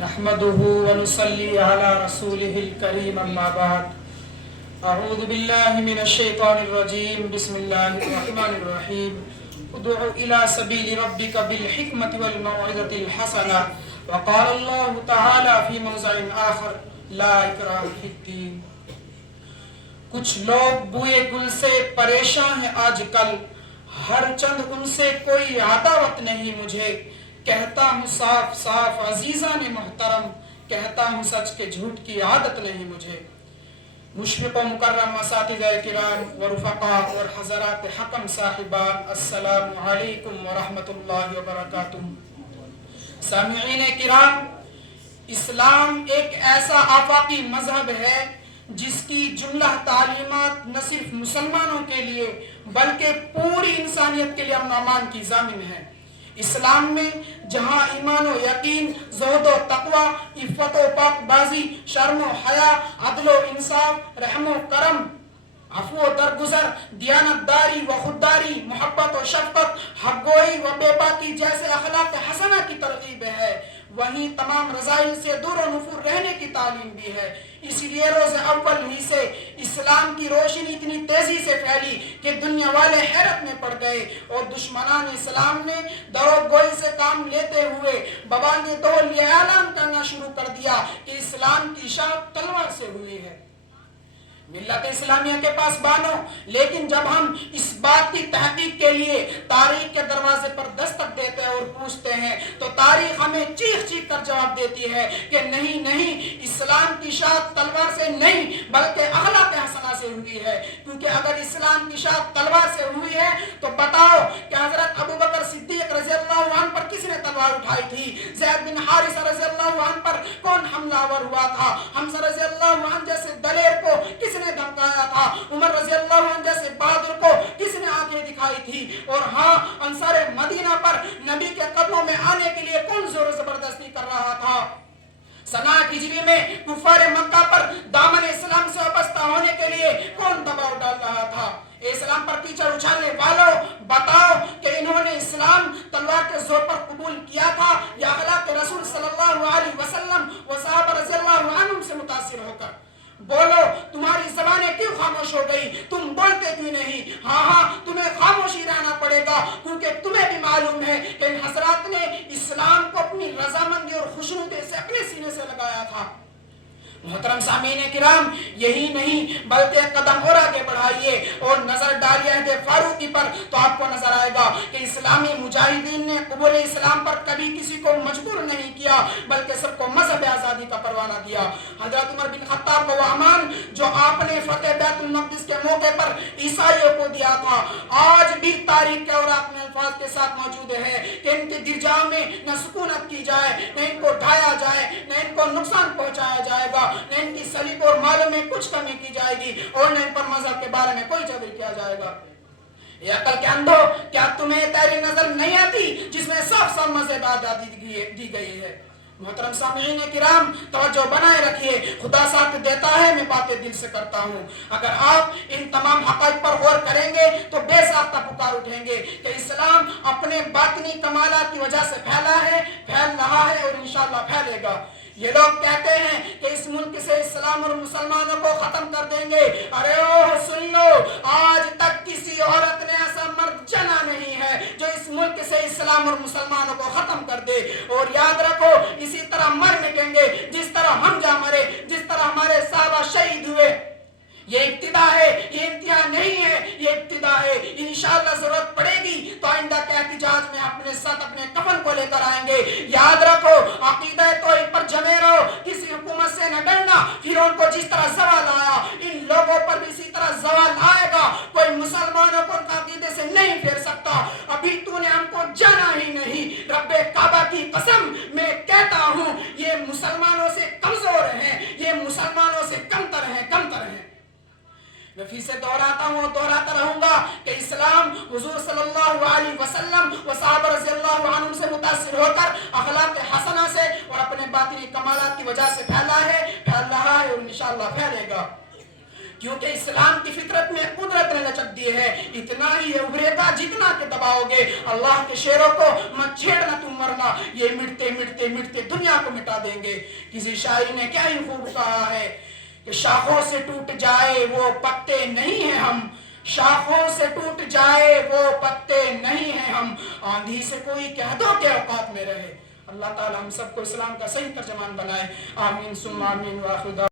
نحمده ونصلي على رسوله الكريم اما بعد اعوذ بالله من الشيطان الرجيم بسم الله الرحمن الرحيم ادع الى سبيل ربك بالحكمة والموعظة الحسنة وقال الله تعالى في موضع آخر لا اکراہ فی الدین۔ کچھ لوگ بوئے گل سے پریشان ہیں آج کل، ہر چند ان سے کوئی عداوت نہیں مجھے، کہتا ہوں صاف صاف عزیزان محترم، کہتا ہوں سچ کے جھوٹ کی عادت نہیں مجھے۔ مشفق و مکرم اساتذہ کرام و رفقاء اور حضرات حکم صاحبان، السلام علیکم ورحمۃ اللہ وبرکاتہ۔ سامعین کرام، اسلام ایک ایسا آفاقی مذہب ہے جس کی جملہ تعلیمات نہ صرف مسلمانوں کے لیے بلکہ پوری انسانیت کے لیے امن و امان کی ضامن ہے۔ اسلام میں جہاں ایمان و یقین، زہد و تقوی، عفت و پاک بازی، شرم و حیا، عدل و انصاف، رحم و کرم، عفو و درگزر، دیانت داری و خودداری، محبت و شفقت، حق گوئی و بے باکی جیسے اخلاق حسنہ کی ترغیب ہے، وہیں تمام رذائل سے دور و نفور رہنے کی تعلیم بھی ہے۔ اسی لیے روز اول ہی سے اسلام کی روشنی اتنی تیزی سے پھیلی کہ دنیا والے حیرت میں پڑ گئے، اور دشمنان اسلام نے دروغ گوئی سے کام لیتے ہوئے ببانگ دول یہ اعلان کرنا شروع کر دیا کہ اسلام کی اشاعت تلوار سے ہوئی ہے۔ ملت اسلامیہ کے پاس بانو، لیکن جب ہم اس بات کی تحقیق کے لیے تاریخ کے دروازے پر دستک دیتے ہیں اور پوچھتے ہیں تو تاریخ ہمیں چیخ چیخ کر جواب دیتی ہے کہ نہیں نہیں، اسلام کی اشاعت تلوار سے نہیں بلکہ اخلاق حسنہ سے ہوئی ہے۔ کیونکہ اگر اسلام کی اشاعت تلوار سے ہوئی ہے تو بتاؤ کہ حضرت ابوبکر صدیق رضی اللہ عنہ پر کس نے تلوار اٹھائی تھی؟ زید بن حارثہ رضی اللہ عنہ پر کون حملہ آور ہوا تھا؟ حمزہ رضی اللہ عنہ جیسے دلیر کو کس نے دھمکایا تھا؟ عمر رضی اللہ عنہ جیسے بہادر کو کس نے آنکھیں دکھائی تھی؟ اور ہاں، انصار مدینہ پر نبی کے قدموں میں آنے کے لیے کون زور و زبردستی کر رہا تھا؟ سنہ ہجری میں کفار مکہ پر دامن اسلام سے وابستہ ہونے کے لیے کون دباؤ ڈال رہا تھا؟ اسلام پر کیچڑ اچھالنے والوں، بتاؤ کہ انہوں نے اسلام تلوار کے زور پر قبول کیا تھا یا اخلاق رسول صلی اللہ علیہ وسلم و صحابہ رضی اللہ عنہم سے متاثر ہو کر؟ بولو، تمہاری زبانیں کیوں خاموش ہو گئی؟ تم بولتے کیوں نہیں؟ ہاں، تمہیں خاموشی رہنا پڑے گا، کیونکہ تمہیں بھی معلوم ہے کہ ان حضرات نے اسلام کو اپنی رضامندی اور خوشنودی سے اپنے سینے سے لگایا تھا۔ محترم سامعین کرام، یہی نہیں بلکہ قدم اور آگے بڑھائیے اور نظر ڈالیے عہد فاروقی پر تو آپ کو نظر آئے گا کہ اسلامی مجاہدین نے قبول اسلام پر کبھی کسی کو مجبور نہیں کیا بلکہ سب کو مذہب آزادی کا پروانہ دیا۔ حضرت عمر بن خطاب کو وہ امان جو آپ نے فتح بیت المقدس کے موقع پر عیسائیوں کو دیا تھا، آج بھی تاریخ کے اوراق میں الفاظ کے ساتھ موجود ہے کہ ان کے گرجاؤں میں نہ سکونت کی جائے، نہ ان کو ڈھایا جائے، نہ ان کو نقصان پہنچایا جائے گا، نہ ان کی صلیب اور مالوں میں کچھ کمی کی جائے گی، اور نہ ان پر مذہب کے بارے میں کوئی جبر کیا جائے گا۔ یہ عقل کے اندھو، کیا تمہیں تحریر نظر نہیں آتی جس میں صاف صاف مذہب آزادی دی گئی ہے؟ محترم سامعین کرام، توجہ بنائے رکھیے، خدا ساتھ دیتا ہے، میں باتیں دل سے کرتا ہوں۔ اگر آپ ان تمام حقائق پر غور کریں گے تو بے ساختہ پکار اٹھیں گے کہ اسلام اپنے باطنی کمالات کی وجہ سے پھیلا ہے، پھیل رہا ہے اور انشاءاللہ پھیلے گا۔ یہ لوگ کہتے ہیں کہ اس ملک سے اسلام اور مسلمانوں کو ختم کر دیں گے۔ ارے اوہ سن لو، آج تک کسی عورت نے ایسا مرد جنا نہیں ہے جو اس ملک سے اسلام اور مسلمانوں کو ختم کر دے۔ اور یاد رکھو، اسی طرح مر مٹیں گے جس طرح ہم جا مرے، جس طرح ہمارے صحابہ شہید ہوئے۔ یہ ابتدا ہے، یہ انتہا نہیں ہے، یہ ابتدا ہے۔ انشاءاللہ ضرورت پڑے گی تو آئندہ کے احتجاج میں اپنے ساتھ اپنے کفن کو لے کر آئیں گے۔ یاد رکھو، عقیدہ توحید پر جمے رہو، کسی حکومت سے نہ ڈرنا۔ فرعون کو جس طرح زوال آیا، ان لوگوں پر بھی اسی طرح زوال آئے گا۔ کوئی مسلمانوں کو عقیدے سے نہیں پھیر سکتا۔ ابھی تو نے ہم کو جانا ہی نہیں۔ رب کعبہ کی قسم میں کہتا ہوں، یہ مسلمانوں سے کمزور ہیں، یہ مسلمانوں سے کمتر ہیں، کمتر ہیں۔ میں پھر سے دہراتا ہوں اور دہراتا رہوں گا کہ اسلام حضور صلی اللہ علیہ وسلم و صحابہ رضی اللہ عنہم سے متاثر ہو کر اخلاق حسنہ سے اور اپنے باطنی کمالات کی وجہ سے پھیلا ہے، پھیل رہا ہے اور انشاءاللہ پھیلے گا۔ کیونکہ اسلام کی فطرت میں قدرت نے لچک دی ہے، اتنا ہی ابھرے گا جتنا کہ دباؤ گے۔ اللہ کے شیروں کو مت چھیڑنا تم ورنہ یہ مٹتے مٹتے مٹتے دنیا کو مٹا دیں گے۔ کسی شاعر نے کیا ہی خوب کہا ہے کہ شاخوں سے ٹوٹ جائے وہ پتے نہیں ہیں ہم، شاخوں سے ٹوٹ جائے وہ پتے نہیں ہیں ہم، آندھی سے کوئی کہہ دو کہ اوقات میں رہے۔ اللہ تعالی ہم سب کو اسلام کا صحیح ترجمان بنائے، آمین ثم آمین۔ وآخر دعوانا